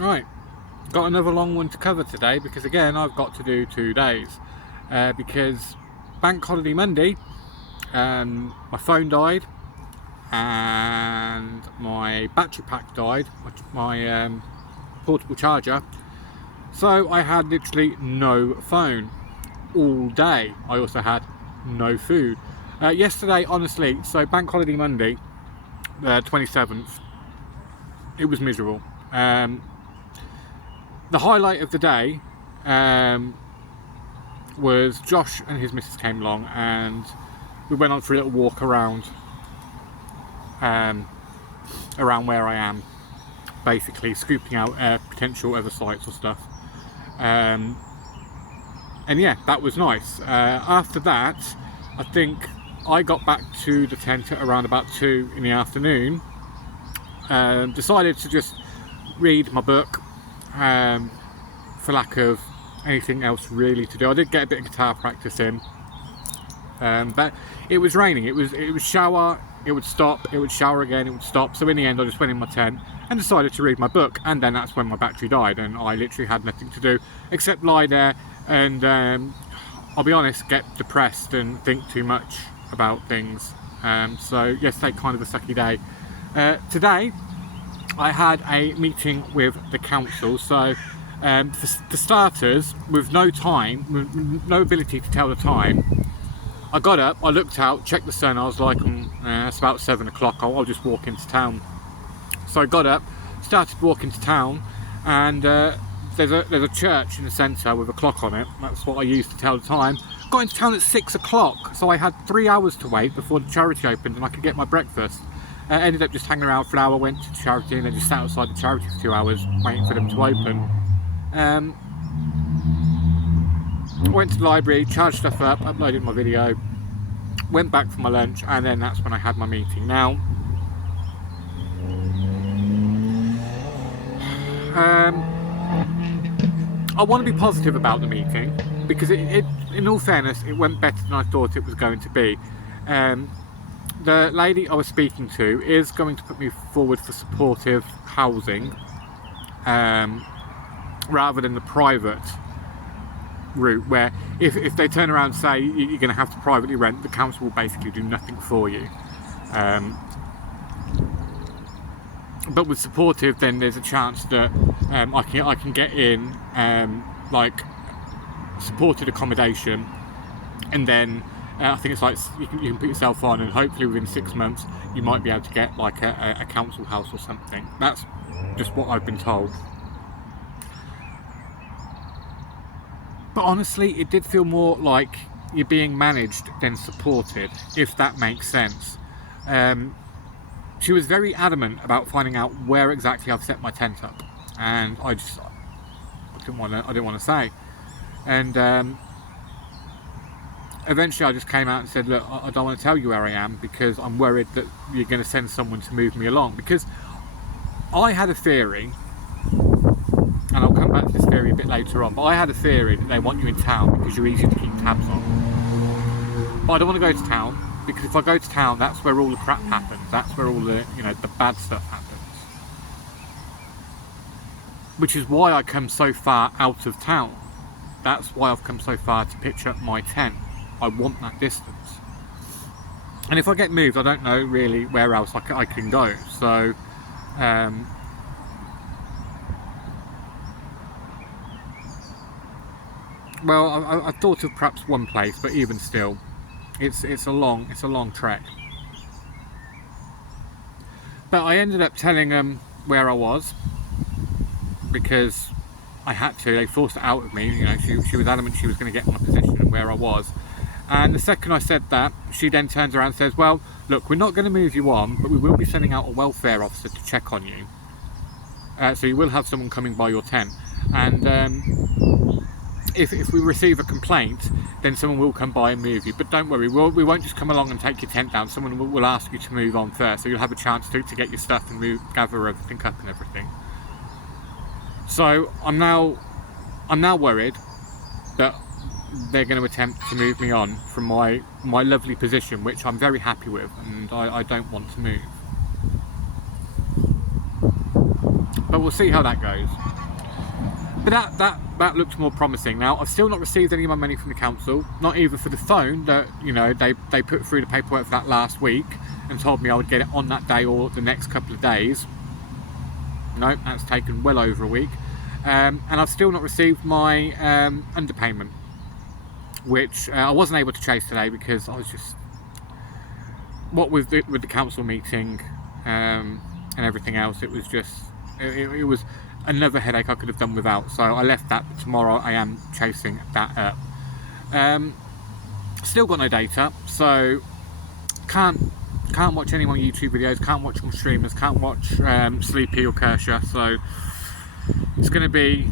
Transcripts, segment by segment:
Right, got another long one to cover today because again I've got to do 2 days because Bank Holiday Monday my phone died and my battery pack died, my portable charger, so I had literally no phone all day. I also had no food. Yesterday, honestly, so Bank Holiday Monday, 27th, it was miserable. The highlight of the day was Josh and his missus came along and we went on for a little walk around where I am, basically scooping out potential other sites or stuff. And yeah, that was nice. After that, I think I got back to the tent at around about 2 in the afternoon. Decided to just read my book for lack of anything else really to do. I did get a bit of guitar practice in, but it was raining. It was shower, it would stop, it would shower again, it would stop. So in the end I just went in my tent and decided to read my book, and then that's when my battery died and I literally had nothing to do except lie there and I'll be honest, get depressed and think too much about things. So yesterday kind of a sucky day. Today I had a meeting with the council, so for starters, with no time, with no ability to tell the time, I got up, I looked out, checked the sun, I was like, it's about 7 o'clock, I'll just walk into town. So I got up, started walking to town, and there's a church in the centre with a clock on it. That's what I used to tell the time. Got into town at 6 o'clock, so I had 3 hours to wait before the charity opened and I could get my breakfast. Ended up just hanging around for an hour, went to charity and then just sat outside the charity for 2 hours waiting for them to open. Went to the library, charged stuff up, uploaded my video, went back for my lunch, and then that's when I had my meeting. Now, I want to be positive about the meeting because it in all fairness, it went better than I thought it was going to be. The lady I was speaking to is going to put me forward for supportive housing rather than the private route, where if they turn around and say you're going to have to privately rent, the council will basically do nothing for you. But with supportive, then there's a chance that I can get in like supported accommodation, and then I think it's like you can put yourself on, and hopefully within 6 months you might be able to get like a council house or something. That's just what I've been told. But honestly, it did feel more like you're being managed than supported, if that makes sense. She was very adamant about finding out where exactly I've set my tent up, and I didn't want to say. And eventually I just came out and said, look, I don't want to tell you where I am because I'm worried that you're going to send someone to move me along. Because I had a theory, and I'll come back to this theory a bit later on, but I had a theory that they want you in town because you're easy to keep tabs on. But I don't want to go to town, because if I go to town, that's where all the crap happens. That's where all the, the bad stuff happens. Which is why I come so far out of town. That's why I've come so far to pitch up my tent. I want that distance. And if I get moved, I don't know really where else I can go. So, well, I thought of perhaps one place, but even still, it's a long trek. But I ended up telling them where I was because I had to. They forced it out of me. She was adamant she was going to get my position and where I was. And the second I said that, she then turns around and says, well, look, we're not going to move you on, but we will be sending out a welfare officer to check on you. So you will have someone coming by your tent. And if we receive a complaint, then someone will come by and move you. But don't worry, we won't just come along and take your tent down. Someone will ask you to move on first, so you'll have a chance to get your stuff and gather everything up and everything. So I'm now worried that they're going to attempt to move me on from my lovely position, which I'm very happy with, and I don't want to move. But we'll see how that goes. But that looks more promising. Now, I've still not received any of my money from the council, not even for the phone that, you know, they put through the paperwork for that last week and told me I would get it on that day or the next couple of days. No, that's taken well over a week. And I've still not received my underpayment, which I wasn't able to chase today because I was just, what with the council meeting and everything else, it was just, it was another headache I could have done without. So I left that, but tomorrow I am chasing that up. Still got no data, so can't watch any more YouTube videos, can't watch more streamers, can't watch Sleepy or Kersha. So it's going to be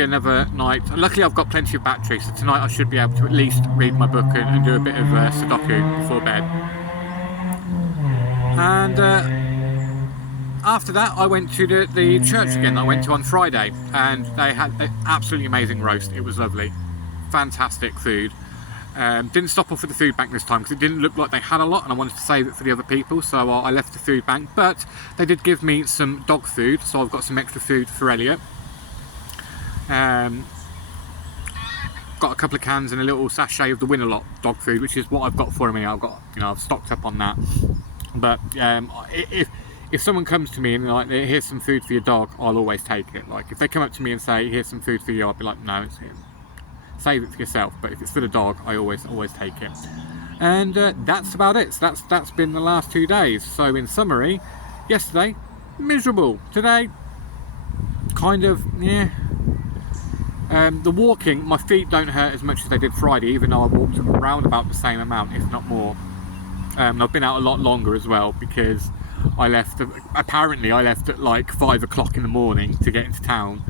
another night. Luckily I've got plenty of battery, so tonight I should be able to at least read my book and do a bit of Sudoku before bed. And after that I went to the church again that I went to on Friday, and they had an absolutely amazing roast. It was lovely, fantastic food. Didn't stop off at the food bank this time because it didn't look like they had a lot and I wanted to save it for the other people, so I left the food bank. But they did give me some dog food, so I've got some extra food for Elliot. Got a couple of cans and a little sachet of the Win-A-Lot dog food, which is what I've got for him. I've stocked up on that. But if someone comes to me and like, here's some food for your dog, I'll always take it. Like if they come up to me and say, here's some food for you, I'll be like, no, save it for yourself. But if it's for the dog, I always take it. And that's about it. So that's been the last 2 days. So in summary, yesterday miserable. Today, kind of, yeah. The walking, my feet don't hurt as much as they did Friday, even though I walked around about the same amount, if not more. I've been out a lot longer as well because apparently I left at like 5 o'clock in the morning to get into town,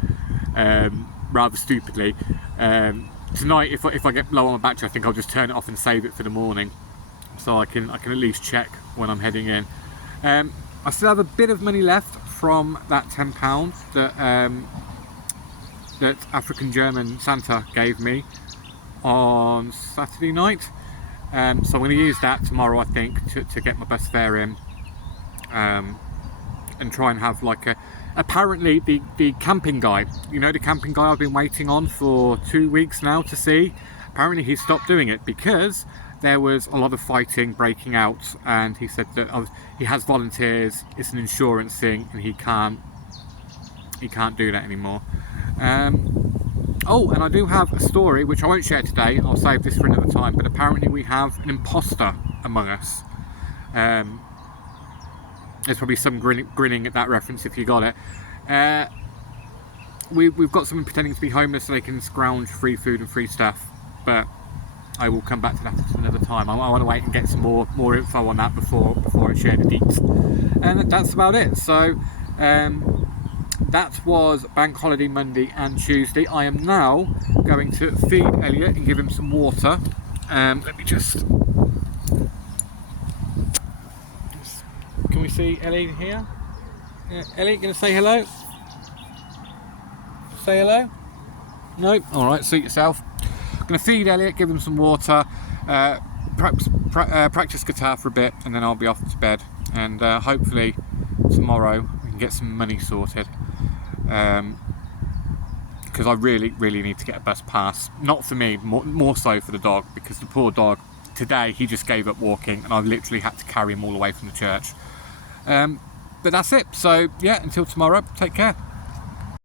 rather stupidly. Tonight, if I get low on my battery, I think I'll just turn it off and save it for the morning, so I can at least check when I'm heading in. I still have a bit of money left from that £10 that African German Santa gave me on Saturday night. So I'm going to use that tomorrow, I think, to get my bus fare in, and try and have like apparently the camping guy, you know, the camping guy I've been waiting on for 2 weeks now to see, apparently he stopped doing it because there was a lot of fighting breaking out, and he said that he has volunteers, it's an insurance thing, and he can't do that anymore. Oh, and I do have a story which I won't share today, I'll save this for another time, but apparently we have an imposter among us. There's probably some grinning at that reference if you got it. We've got someone pretending to be homeless so they can scrounge free food and free stuff, but I will come back to that at another time. I want to wait and get some more info on that before I share the deets. And that's about it. So that was Bank Holiday Monday and Tuesday. I am now going to feed Elliot and give him some water. Let me just... Can we see Ellie here? Ellie, gonna say hello? Say hello? No? Alright, suit yourself. I'm gonna feed Elliot, give him some water, practice guitar for a bit, and then I'll be off to bed. And hopefully tomorrow we can get some money sorted. Because I really need to get a bus pass. Not for me, more so for the dog, because the poor dog, today he just gave up walking and I literally had to carry him all the way from the church. But that's it. So yeah, until tomorrow, take care.